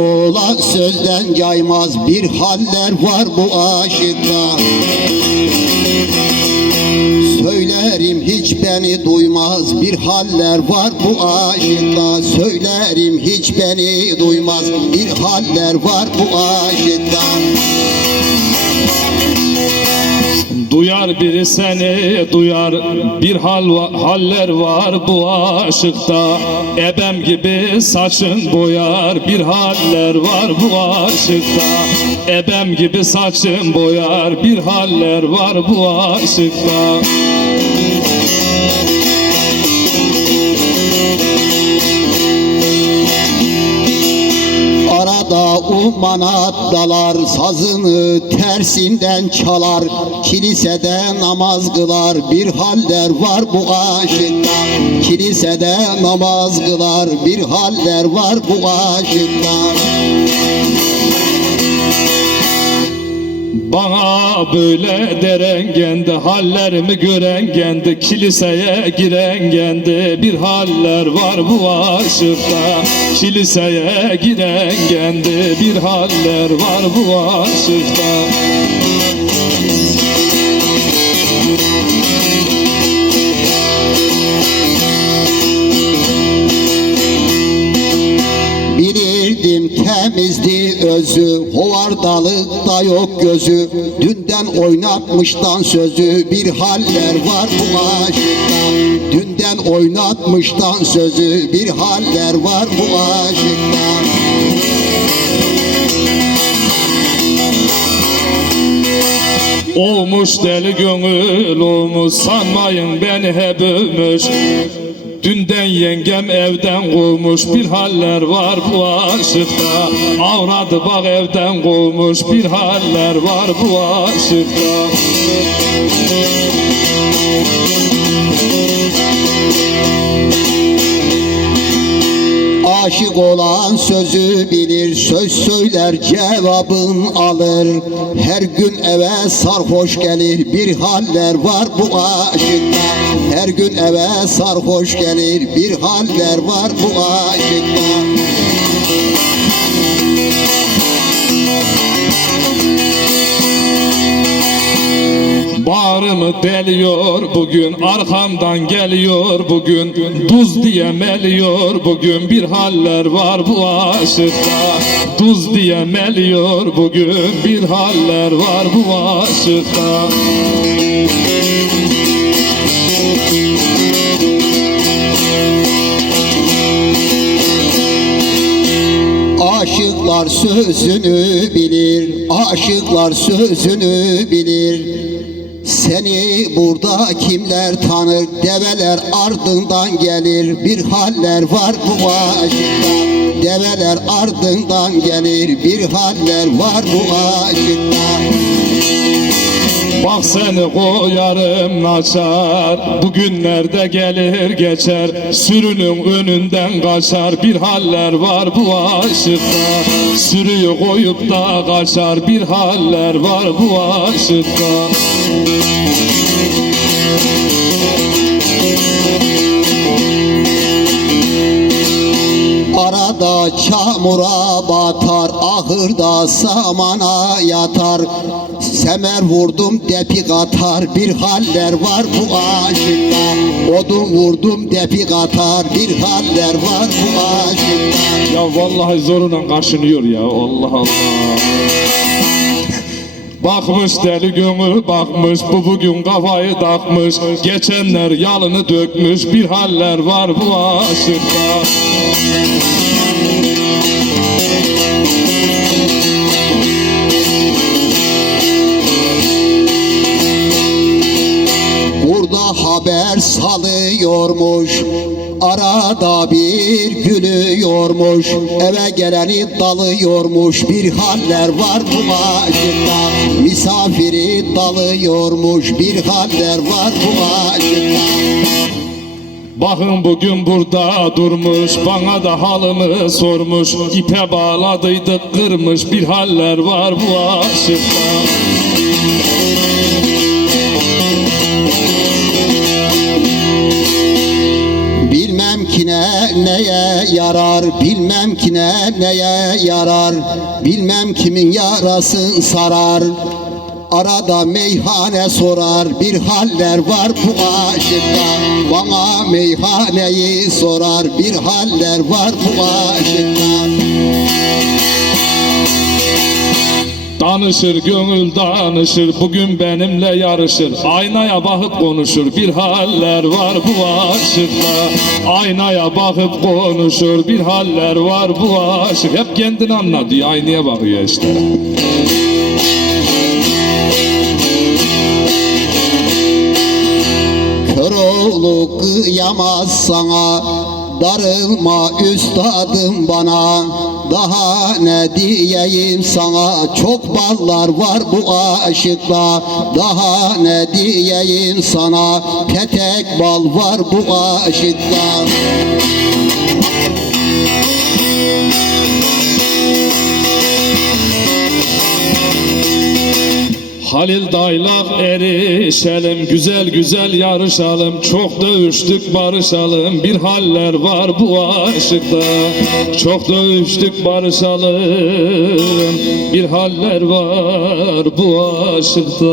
Oğlan sözden caymaz bir haller var bu aşıkta. Söylerim hiç beni duymaz bir haller var bu aşıkta. Söylerim hiç beni duymaz bir haller var bu aşıkta Duyar biri seni duyar bir hal va- haller var bu aşıkta. Ebem gibi saçın boyar bir haller var bu aşıkta. Ebem gibi saçın boyar bir haller var bu aşıkta Umanat dalar sazını tersinden çalar. Kilisede namaz kılar bir haller var bu aşıkta. Kilisede namaz kılar bir haller var bu aşıkta Bana böyle deren gendi hallerimi gören gendi kiliseye giren gendi. Bir haller var bu aşıkta kiliseye giren gendi. Bir haller var bu aşıkta. Bilirdim temizdi özü Hovardalıkta yok gözü. Dünden oynatmıştan sözü. Bir haller var bu aşıkta. Dünden oynatmıştan sözü. Bir haller var bu aşıkta Olmuş deli gönül olmuş sanmayın beni hep övmüş. Dünden yengem evden kovmuş bir haller var bu aşıkta. Avradı bak evden kovmuş bir haller var bu aşıkta Aşık olan sözü bilir Söz söyler cevabın alır. Her gün eve sarhoş gelir Bir haller var bu aşıkta. Her gün eve sarhoş gelir Bir haller var bu aşıkta Bağrımı deliyor bugün arkamdan geliyor bugün Duz diye meliyor bugün bir haller var bu aşıkta Duz diye meliyor bugün bir haller var bu aşıkta Aşıklar sözünü bilir, aşıklar sözünü bilir. Seni burada kimler tanır, develer ardından gelir. Bir haller var bu aşıkta, develer ardından gelir. Bir haller var bu aşıkta. Bak seni koyarım naçar Bugünlerde gelir geçer Sürünün önünden kaçar Bir haller var bu aşıkta Sürüyü koyup da kaçar Bir haller var bu aşıkta Arada çamura batar, ahırda samana yatar. Semer vurdum depik atar, bir haller var bu aşıkta. Odun vurdum depik atar, bir haller var bu aşıkta. Ya vallahi zoruna kaşınıyor ya Allah Allah Bakmış deli gönül bakmış bu bugün kafayı takmış. Geçenler yalını dökmüş bir haller var bu aşıkta haber salıyormuş, arada bir gülüyormuş. Eve geleni dalıyormuş, bir haller var bu aşıkta. Misafiri dalıyormuş, bir haller var bu aşıkta. Bakın bugün burada durmuş Bana da halımı sormuş İpe bağladıydık kırmış Bir haller var bu aşıkta neye yarar? Bilmem ki ne neye yarar? Bilmem kimin yarasın sarar. Arada meyhane sorar bir haller var bu aşıkta. Bana meyhaneyi sorar bir haller var bu aşıkta Danışır gönül danışır bugün benimle yarışır. Aynaya bakıp konuşur bir haller var bu aşıkta. Aynaya bakıp konuşur bir haller var bu aşık. Hep kendini anlatıyor aynaya bakıyor işte. Köroğlu kıyamaz sana Darılma üstadım bana Daha ne diyeyim sana? Çok ballar var bu aşıkla Daha ne diyeyim sana? Petek bal var bu aşıkla Halil daylak erişelim Güzel güzel yarışalım Çok dövüştük barışalım. Bir haller var bu aşıkta Çok dövüştük barışalım. Bir haller var bu aşıkta